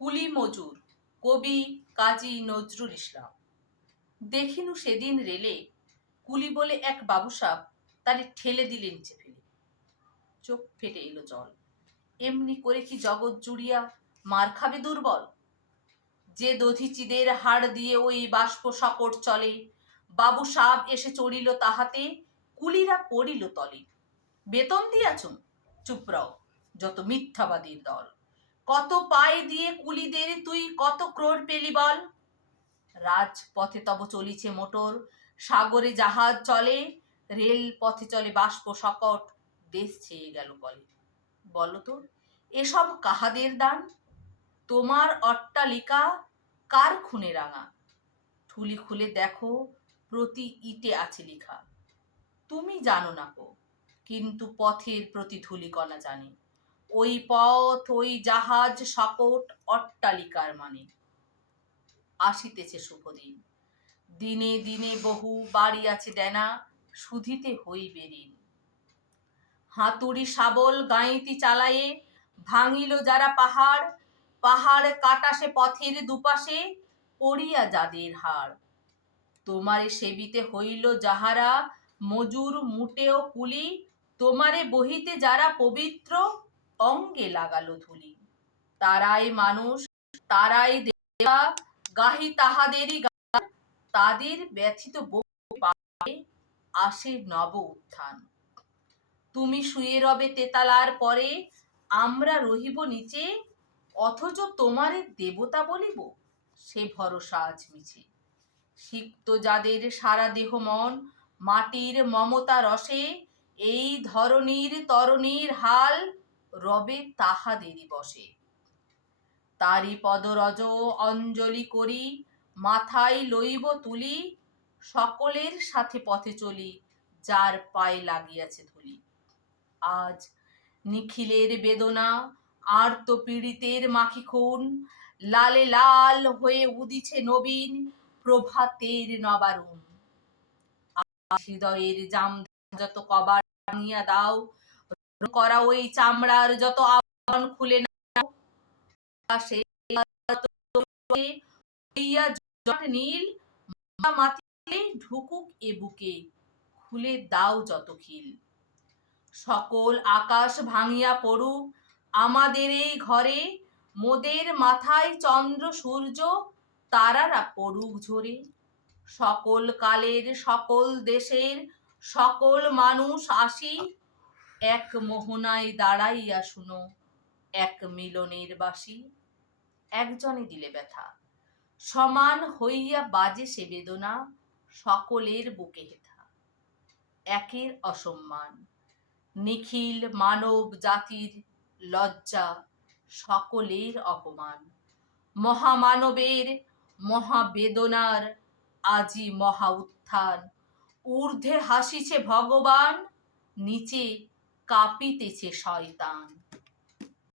কুলি মজুর, কবি কাজী নজরুল ইসলাম। দেখিনু সেদিন রেলে কুলি বলে এক বাবুসাব তারে ঠেলে দিলে নিচে ফেলে। চোখ ফেটে এলো জল। এমনি করে কি জগৎ জুড়িয়া মার খাবে দুর্বল? যে দধিচিদের হাড় দিয়ে ওই বাষ্প সকট চলে, বাবু সাব এসে চড়িল তাহাতে, কুলিরা পড়িল তলে। বেতন দিয়াছুম? চুপ রও, যত মিথ্যাবাদীর দল। কত পায়ে দিয়ে কুলিদের তুই কত ক্রোড় পেলি বল? রাজপথে তব চলিছে মোটর, সাগরে জাহাজ চলে, রেল পথে চলে বাষ্প সকট, দেশ ছেয়ে গেল বলে। বলো তো এসব কাহাদের দান? তোমার অট্টালিকা কার খুনে রাঙা? ঠুলি খুলে দেখো, প্রতি ইটে আছে লেখা। তুমি জানো না কো, কিন্তু পথের প্রতি ধূলিকণা জানে। ওই পথ, ওই জাহাজ, সকট, অট্টালিকার মানে। আসিতেছে শুভদিন, দিনে দিনে বহু বাড়ি আছে ডেনা, শুধিতে হইবে ঋণ। হাতুড়ি শাবল গাঁইতি চালায়ে ভাঙিল যারা পাহাড়, পাহাড় কাটা সে পথের দুপাশে, পড়িয়া যাদের হাড়। তোমারে সেবিতে হইল যাহারা মজুর মুটেও কুলি, তোমারে বহিতে যারা পবিত্র অঙ্গে লাগালো ধুলি। তারাই মানুষ, তারাই দেবা, গাহি তাহাদেরই গান, তাদের ব্যথিত বুকে আসে নব উত্থান। তুমি শুয়ে রবে তেতালার পরে, আমরা রহিব নিচে, অথচ তোমারে দেবতা বলিব, সে ভরসা আজ মিছে। সিক্ত যাদের সারা দেহ মন মাটির মমতা রসে, এই ধরণীর তরণীর হাল রবে তাহাদেরই বসে। তারি পদরজ অঞ্জলি করি, মাথায় লইব তুলি, সকলের সাথে পথে চলি, যার পায়ে লাগিয়াছে ধুলি। আজ নিখিলের বেদনা, আর্ত পীড়িতের মাখি খুন, লালে লাল হয়ে উদিছে নবীন প্রভাতের নবারুণ। হৃদয়ের জাম যত কবাট ভাঙিয়া দাও, করা ওই চামড়ার যত আবরণ খুলে নাও, নীল মাটিতে ঢুকুক এ বুকে, খুলে দাও যত খিল। সকল আকাশ ভাঙিয়া পড়ুক আমাদের এই ঘরে, মোদের মাথায় চন্দ্র সূর্য তারারা পড়ুক ঝরে। সকল কালের সকল দেশের সকল মানুষ আসি, এক মোহনায় দাঁড়াইয়া শুনো এক মিলনের বাসি। একজনে দিলে ব্যথা, সমান হইয়া বাজে সে বেদনা, সকলের বুকে হেথা। একের অসম্মান, নিখিল মানব জাতির লজ্জা, সকলের অপমান। মহামানবের মহাবেদনার আজি মহা উত্থান, ঊর্ধ্বে হাসিছে ভগবান, নিচে কাঁপিতেছে শয়তান।